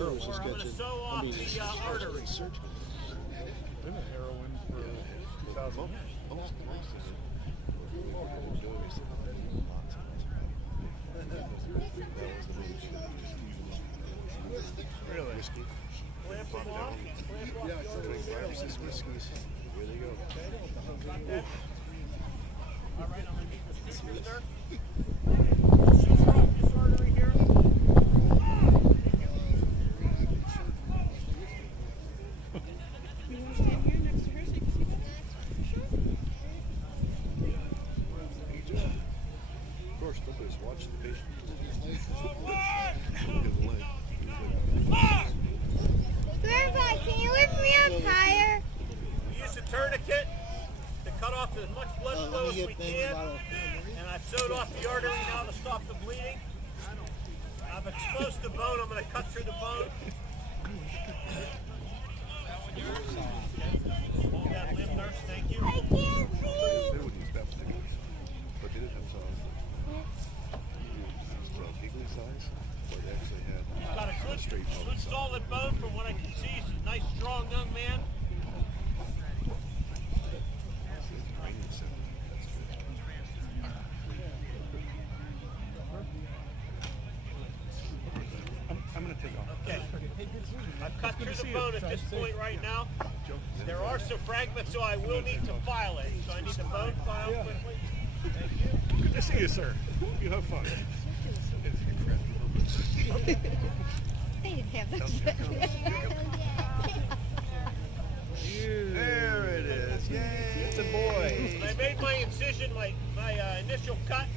heroin. I'm going to sew off the artery. Been a heroin for 2000. Really? Whiskey. Clamp them off. Viruses, whiskeys. Here they go. All right, I'm going to need the scissor. Scissor off this artery here. You want to stand here next to her so you can see that? Sure. Of course, nobody's watching the patient. Look at the leg. Grandpa, can you lift me up higher? We use a tourniquet to cut off as much blood flow as we can. And I've sewed off the artery now to stop the bleeding. I've exposed the bone. I'm going to cut through the bone. Hold that limb, nurse. Thank you. I can't see. They would use baptisms, but they didn't have size. Giggly size, but they actually had He's got a straight good solid bone from what I can see. He's a nice, strong young man. I'm going to take off. Okay. I've cut through the bone at this point right now. There are some fragments, so I will need to file it. So I need the bone filed quickly. Thank you. Good to see you, sir. You have fun. They didn't have those. There it is. Yay! It's a boy. When I made my incision, my initial cut,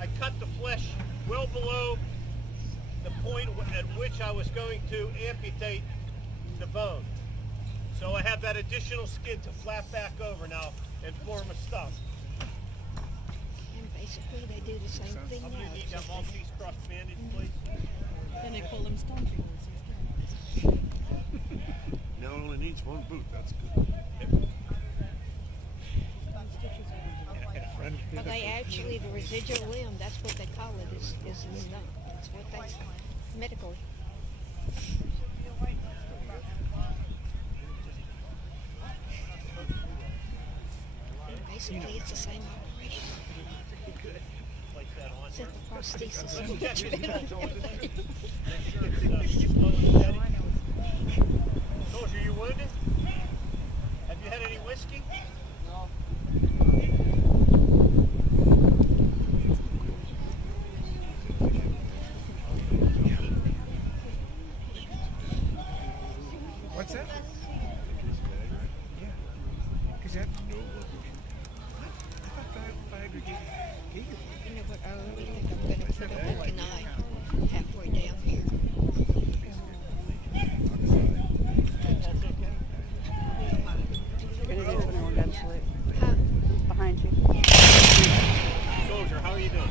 I cut the flesh well below the point at which I was going to amputate the bone. So I have that additional skin to flap back over now and form a stump. And basically they do the same thing I'm going to now. need that Maltese cross bandage, please. Then they call them stomping. Now it only needs one boot. That's good. Well, they actually, the residual limb, that's what they call it, is the stump. That's what they say, medically. Basically, it's the same operation. Except the prosthesis is much better. Soldier, you wounded? Have you had any whiskey? No. What's that? Yeah. Is that? I thought Viagra gave you. You know what, I really think I'm going to put a hook and eye halfway down here. You're going to do it when we're done sleep. Huh? Behind you. Soldier, how are you doing?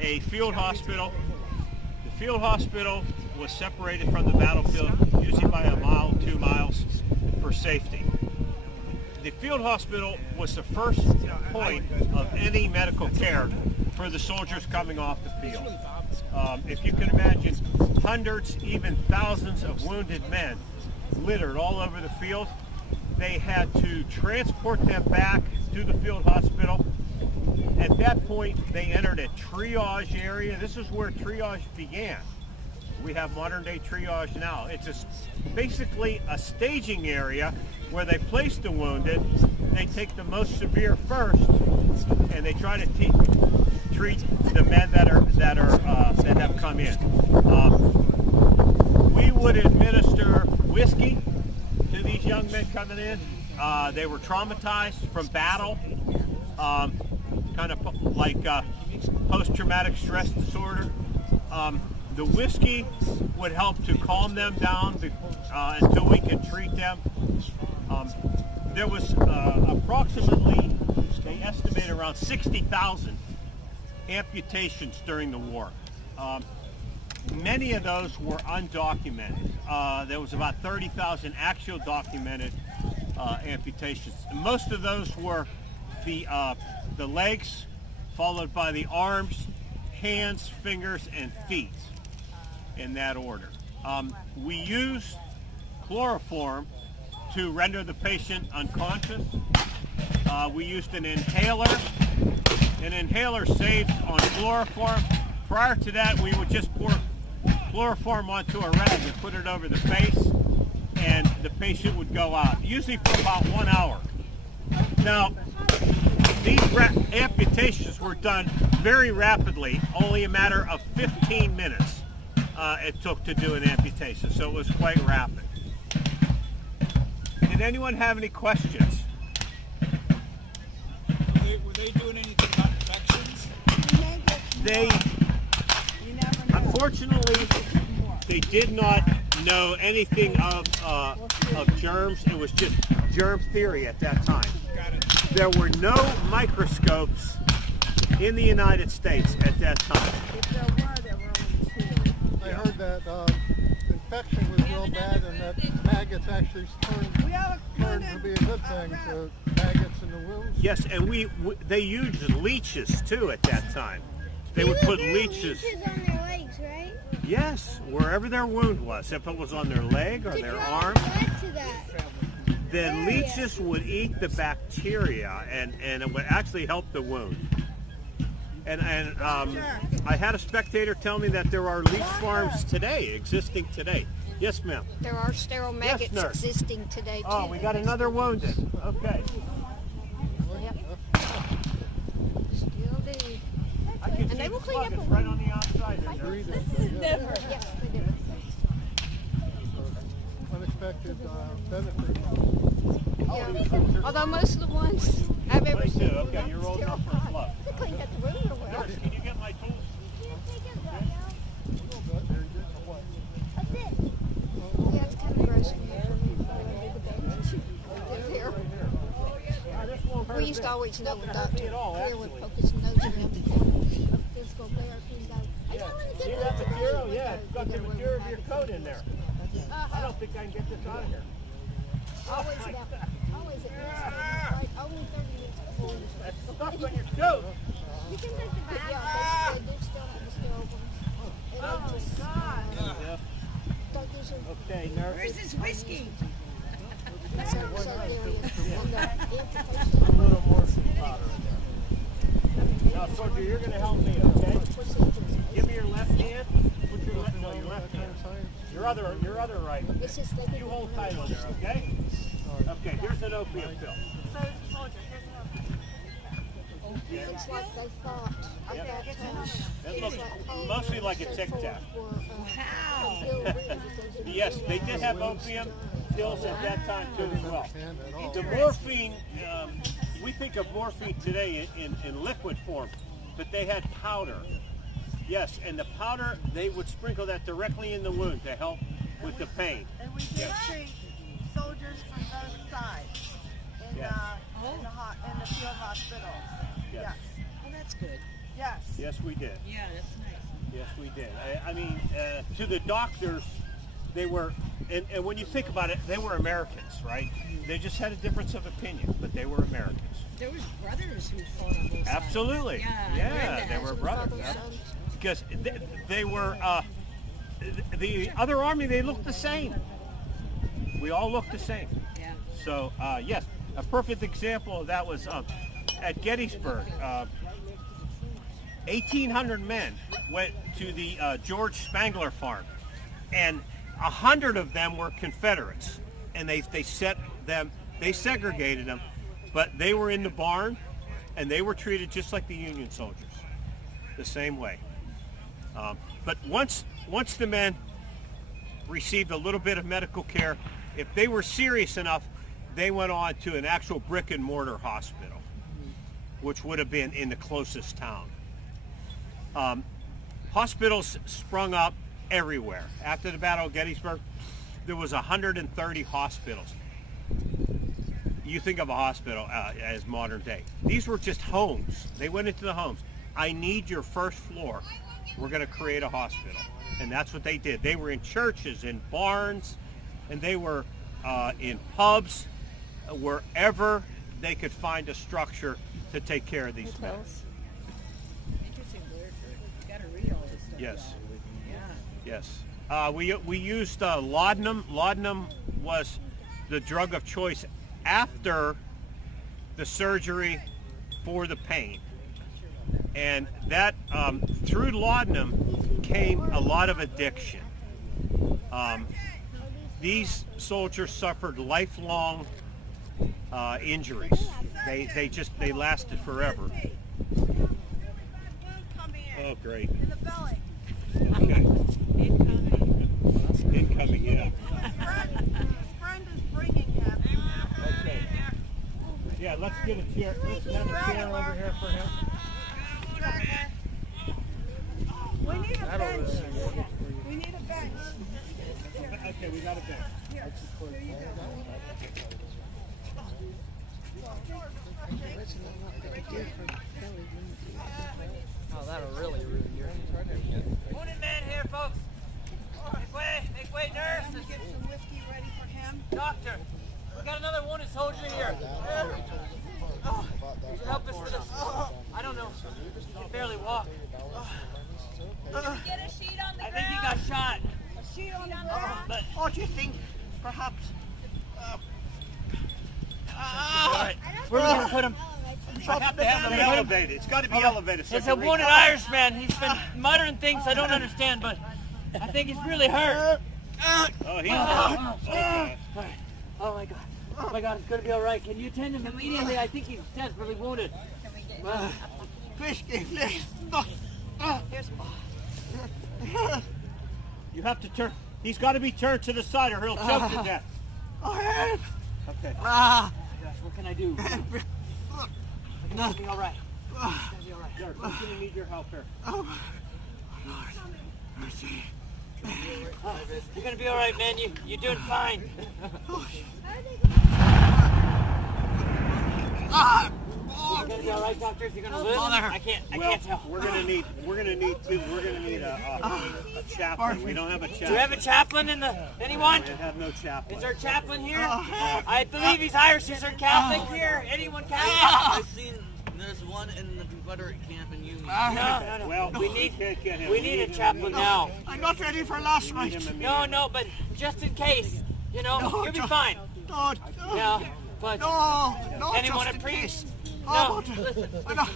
A field hospital. The field hospital was separated from the battlefield usually by a mile, 2 miles for safety. The field hospital was the first point of any medical care for the soldiers coming off the field. If you can imagine, hundreds, even thousands of wounded men littered all over the field. They had to transport them back to the field hospital. At that point, they entered a triage area. This is where triage began. We have modern day triage now. It's basically a staging area where they place the wounded. They take the most severe first, and they try to treat the men that have come in. We would administer whiskey to these young men coming in. They were traumatized from battle, kind of like post-traumatic stress disorder. The whiskey would help to calm them down until we can treat them. There was approximately, they estimate around 60,000 amputations during the war. Many of those were undocumented. There was about 30,000 actual documented amputations. Most of those were the legs, followed by the arms, hands, fingers, and feet, in that order. We used chloroform to render the patient unconscious. We used an inhaler. An inhaler saved on chloroform. Prior to that, we would just pour chloroform onto a rag and put it over the face, and the patient would go out, usually for about 1 hour. Now, these amputations were done very rapidly, only a matter of 15 minutes it took to do an amputation, so it was quite rapid. Did anyone have any questions? Were they doing anything about infections? Unfortunately, they did not know anything of germs. It was just germ theory at that time. Got it. There were no microscopes in the United States at that time. If there were only 2. I heard that infection was real bad and that maggots actually turned to be a good thing, the maggots in the wounds. Yes, and they used leeches too at that time. They would put leeches. on their legs, right? Yes, wherever their wound was. If it was on their leg or their arm, To that. the leeches would eat the bacteria and it would actually help the wound. And I had a spectator tell me that there are leech farms today, existing today. Yes, ma'am. There are sterile maggots nurse. existing today, too. Oh, we got another wounded. Okay. Yep. Still do. I can see they will the clean up slug is a right on the outside. There. Yes, they do. Unexpected benefit. Yeah. Although most of the ones I've ever 22, seen, okay, you're old enough for a slug. they cleaned up the room or whatever. Nurse, can you get my tools? Yeah, it's kind of gross when you live here. We used to always know when Dr. Clear would poke his nose around the physical therapy and go, I don't want to See get that into material? Yeah, it's got the material of your coat in there. I don't think I can get this out of here. Always at like only 30 minutes before you start. That's stuck on your coat. You can take the back. Yeah, they do still have the sterile ones. Oh, God. Okay, nurse. Where's this whiskey? A little morphine powder in there. Now, soldier, you're going to help me, okay? Give me your left hand. Put your left, no, your left hand. Your other right. You hold tight on there, okay? Okay, here's an opium pill. It looks like they thought at that time. It looks mostly like a Tic Tac. Yes, they did have opium pills at that time too as well. The morphine, we think of morphine today in liquid form, but they had powder. Yes, and the powder, they would sprinkle that directly in the wound to help with the pain. And we did treat soldiers from both sides in the field hospitals. Yes. Oh, that's good. Yes. Yes, we did. Yeah, that's nice. Yes, we did. I mean, to the doctors, they were, and when you think about it, they were Americans, right? They just had a difference of opinion, but they were Americans. There was brothers who fought on both sides. Absolutely. Yeah, I read that. They were brothers. Because they were, the other army, they looked the same. We all look the same. Yeah. So yes, a perfect example of that was at Gettysburg. 1,800 men went to the George Spangler farm, and 100 of them were Confederates, and they segregated them, but they were in the barn, and they were treated just like the Union soldiers, the same way. But once the men received a little bit of medical care, if they were serious enough, they went on to an actual brick and mortar hospital, which would have been in the closest town. Hospitals sprung up everywhere. After the Battle of Gettysburg, there was 130 hospitals. You think of a hospital as modern day. These were just homes. They went into the homes. I need your first floor. We're going to create a hospital. And that's what they did. They were in churches, in barns, and they were in pubs, wherever they could find a structure to take care of these men. Interesting word for it. You gotta read all this stuff. Yes. Yeah. Yes. We used laudanum. Laudanum was the drug of choice after the surgery for the pain. And that through laudanum came a lot of addiction. These soldiers suffered lifelong injuries. They lasted forever. Oh, great. In the belly. Okay. Incoming, yeah. His friend is bringing him. Okay. Yeah, let's get a chair. Let's have a chair over here for him. We need a bench. We need a bench. Okay, we got a bench. Oh, that'll really ruin your Wounded man here, folks. Make way, nurse. Get some whiskey ready for him. Doctor, we got another wounded soldier here. You should help us with this. I don't know. He can barely walk. Get a sheet on the I think he got shot. A sheet on the ground. But What do you think? Perhaps. all right, where are we gonna put him? I have to have them elevated. It's got to be elevated. So It's a wounded Irishman. He's been muttering things I don't understand, but I think he's really hurt. Oh, he's Oh my God. Oh my God, it's gonna be all right. Can you attend him immediately? I think he's desperately wounded. Whiskey, please. You have to turn. He's got to be turned to the side, or he'll choke to death. Okay. Gosh, what can I do? It's gonna be all right. It's gonna be all right. Derek, who's gonna need your help here? You're gonna be all right, man. You're doing fine. You're gonna be all right, doctors. You're gonna live. I can't tell. We're gonna need a chaplain. We don't have a chaplain. Do we have a chaplain in the? Anyone? We have no chaplain. Is there a chaplain here? I believe he's Irish. Is there Catholic here? Anyone Catholic? I've seen there's one in the Confederate camp in Union. No. Well, We need can't get him. a chaplain now. I'm not ready for last night. No, but just in case, you'll be fine. No, No, but no, anyone just a in priest? case. No, Oh, listen.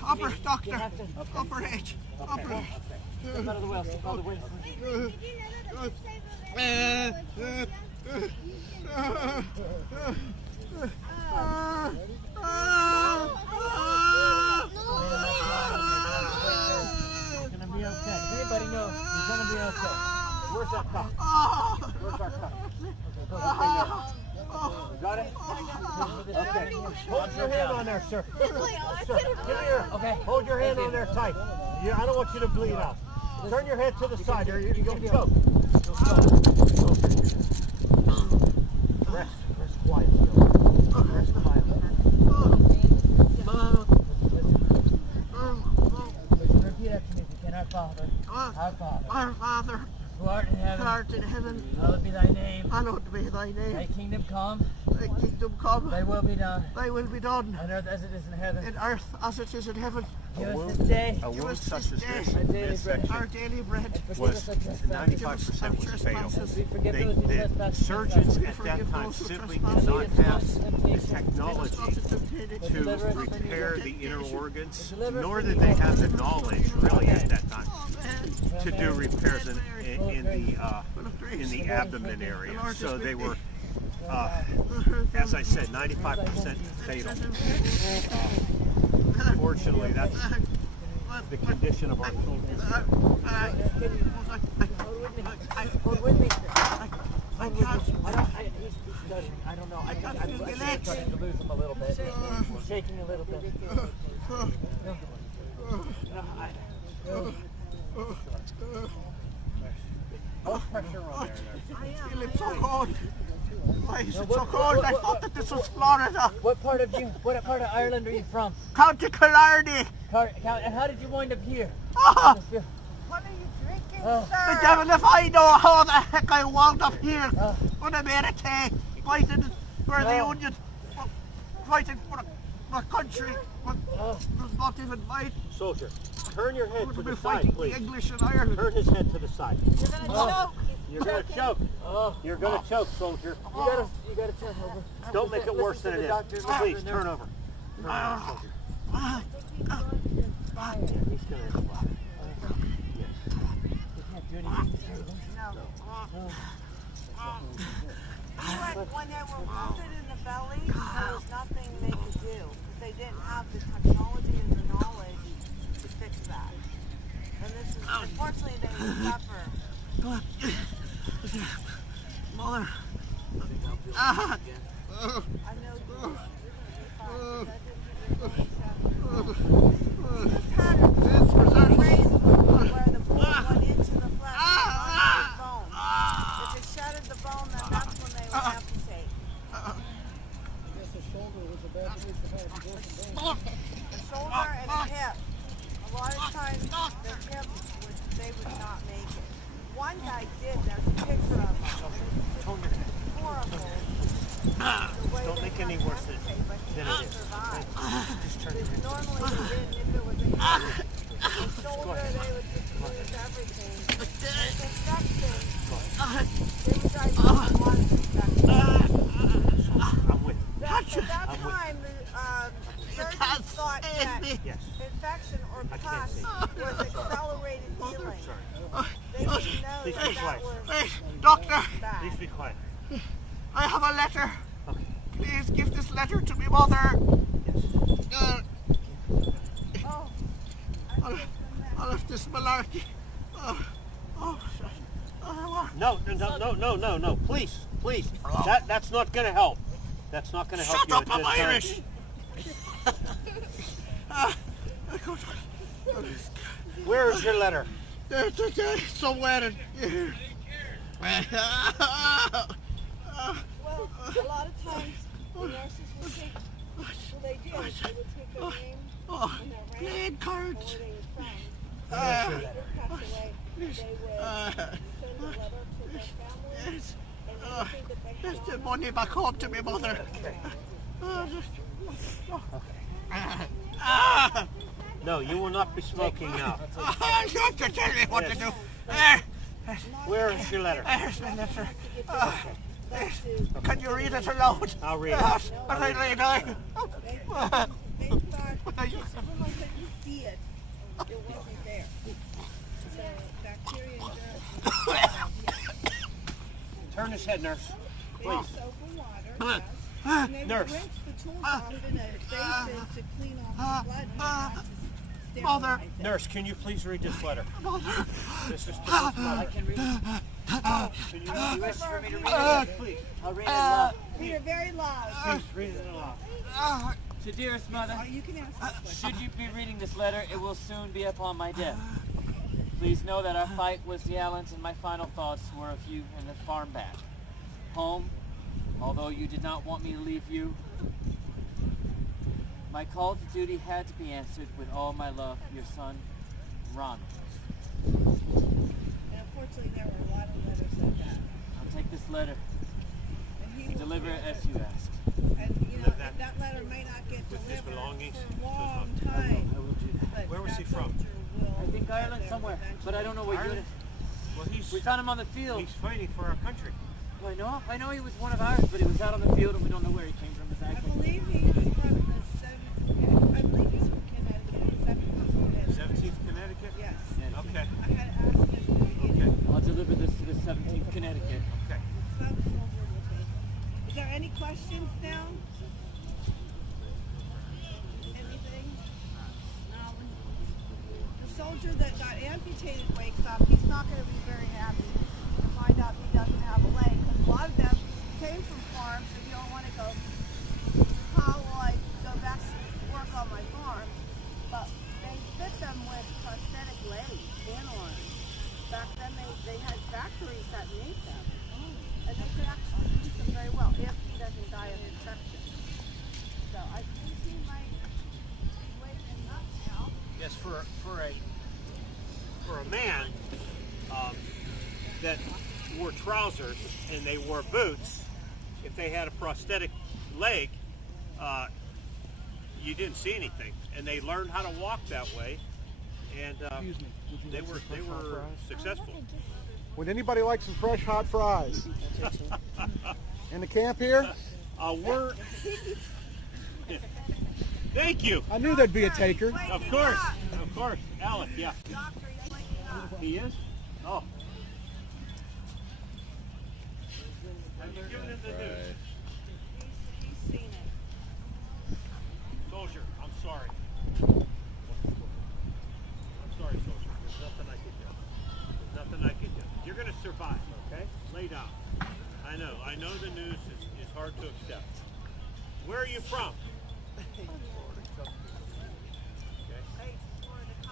upper doctor, operate. Step out of the way. Step out of the way. It's gonna be okay. Anybody know? He's gonna be okay. Where's that cup? Where's our cup? You got it? Okay. Hold your hand on there, sir. Sir, give me your. Okay. Hold your hand on there tight. I don't want you to bleed out. Turn your head to the side, or you'll choke. Rest quietly. Rest quietly. Repeat after me if you can. Our Father. Our Father, Who art in heaven. art in heaven, Hallowed be thy name. hallowed be thy thy name. Thy kingdom come. Thy kingdom come. Thy will be done. Thy will be done. On earth as it is in heaven. In earth as it is in heaven. Give us this day A wound us such this as day this our in daily this bread. section our daily bread. Forgive was us our trespasses. 95% was fatal. We forgive those who The trespass surgeons against us. at that Forgive time those who simply trespass did not against us. have the Lead us not technology Not into temptation, to deliver us from repair evil. the inner organs, Deliver us nor from did evil. they have the knowledge really at that time to do Amen. repairs in the abdomen area. So they were, as I said, 95% fatal. Fortunately, that's the condition of our soldiers. Hold with me. I don't know. I'm starting to lose him a little bit. Shaking a little bit. Pressure on there. Feel it so cold. Why is it so cold? I thought that this was Florida. What part of Ireland are you from? County Killarney. And how did you wind up here? Oh, what are you drinking, Oh. sir? The devil if I know how the heck I wound up here. When I made a take, fighting for the Union, fighting for the country. But it was not even mine. Soldier, turn your head Would to be the fighting side, please. the English in Ireland. Turn his head to the side. You're gonna choke. You're going to choke. You're going to choke, soldier. You gotta turn over. Don't make it worse than it is. Please, turn over. Turn over, soldier. Yeah, he's going to explode. When they were wounded in the belly, there was nothing they could do because they didn't have the technology and the knowledge to fix that. And this is, unfortunately, they would suffer. Mother. I know you. We just had a raise where the bullet went into the flesh and the bone. If it shattered the bone, then that's when they would amputate. The shoulder and the hip. A lot of times the hip they would not make it. One guy did. There's a picture of him. It's horrible. Don't make any worse than it is. Just turn your head. Normally they didn't. If it was a hip, the shoulder, they would just lose everything. There's infection. They would die from a lot of infection. I'm with you. At that time, the surgeons thought that infection or pus was accelerated healing. They didn't know Please that be quiet. was Doctor, bad. Please be quiet. I have a letter. Okay. Please give this letter to me mother. Oh, I left this malarkey. No. Please. That's not going to help. That's not going to help Shut you up, at I'm this time. Irish. Where is your letter? It's somewhere in here. well, a lot of times the nurses would take, well, they did, they would take their name and their rank, Playing cards. or they were from. If they passed away, they would send a letter to their families, and anything that they Here's had the on money back home to me mother. No, you will not be smoking now. You have to tell me what to do. Where is your letter? There's my letter. Can you read it aloud? I'll read it. Yes, but I lay down. they thought, even like that you see it, it wasn't there. So bacteria and germs. Turn his head, nurse. Please. Soap and water, yes. And they Nurse. would rinse the tools off in a basin to clean off the blood and not to Mother. sterilize it. Nurse, can you please read this letter? This is to I can read it. Can you wish for me to read it? please? I'll read it aloud. Read it very loud. Please read it aloud. To dearest mother, You can ask this should you be reading this letter, it will soon be upon my death. Please know that our fight was the Allens and my final thoughts were of you and the farm back. Home, although you did not want me to leave you, my call to duty had to be answered with all my love, your son, Ronald. And unfortunately, there were a lot of letters like that. I'll take this letter means for a long time. I will do that. But Where was he that from? soldier will I think get Ireland them somewhere, but I don't know what unit. eventually. Well, We found him on the field. he's fighting for our country. Well, I know he was one of ours, but he was out on the field and we don't know where he came from I exactly. believe he's from the 7th. I believe he's from Connecticut. 7th Connecticut. 17th Connecticut? Yes. Okay. I had asked him in the beginning. I'll deliver this to the 17th Connecticut. Okay. Some soldier will take it. Is there any questions now? Anything? No. The soldier that got amputated wakes up. He's not going to be very happy to find out he doesn't have a leg. Because a lot of them came from farms and you don't want to go, how will I go back to work on my farm? But they fit them with prosthetic legs and arms. Back then they had factories that made them. And they could actually use them very well if he doesn't die of infection. So I think he might be waiting up now. Yes, for a man that wore trousers and they wore boots, if they had a prosthetic leg, you didn't see anything, and they learned how to walk that way, and they were successful. Would anybody like some fresh hot fries? In the camp here? We're thank you. I knew there'd be a taker. Of course, Alec. Yeah, Doctor, he's waking up. he is. Oh, have you given him the news? He's seen it. Soldier, I'm sorry. I'm sorry, soldier. There's nothing I can do. There's nothing I can do. You're going to survive, okay? Lay down. I know the news is hard to accept. Where are you from? Okay.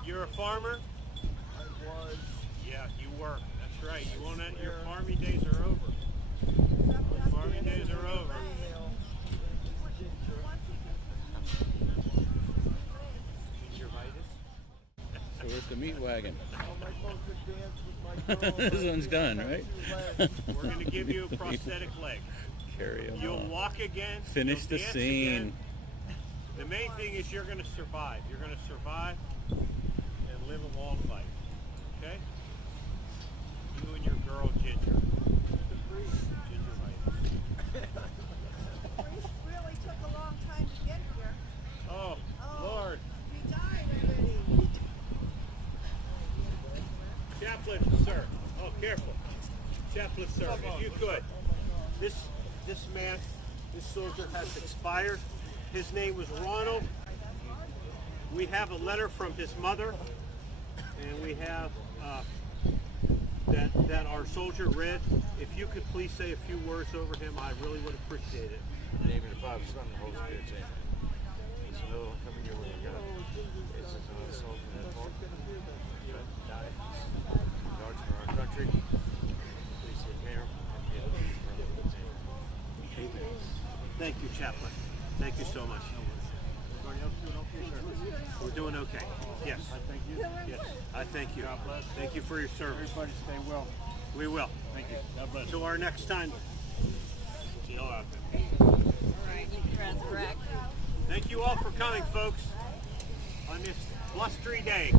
You're a farmer? I was. Yeah, you were. That's right. You won't. Your farming days are over. Your farming days are over. So where's the meat wagon? This one's done, right? We're going to give you a prosthetic leg. Carry him You'll on. walk again. Finish you'll the dance scene. again. The main thing is you're going to survive. You're going to survive and live a long life. Okay? You and your girl Ginger. Gingivitis. Priest really took a long time to get here. Oh, Lord. He died already. Chaplain, sir. Oh, careful. Chaplain, sir, if you could. This man, this soldier has expired. His name was Ronald. We have a letter from his mother, and we have that our soldier read. If you could please say a few words over him, I really would appreciate it. In the name of the Father, Son, and Holy Spirit, amen. It's a little coming your way, God. It's another soldier that fought, died, guards for our country. Please take care of him. Amen. Thank you, Chaplain. Thank you so much. Everybody else doing okay, sir? We're doing okay. Yes. I thank you. Yes. I thank you. God bless. Thank you for your service. Everybody stay well. We will. Thank you. God bless. Till our next time. See you all out there. Alright, you can resurrect. Thank you all for coming, folks, on this blustery day.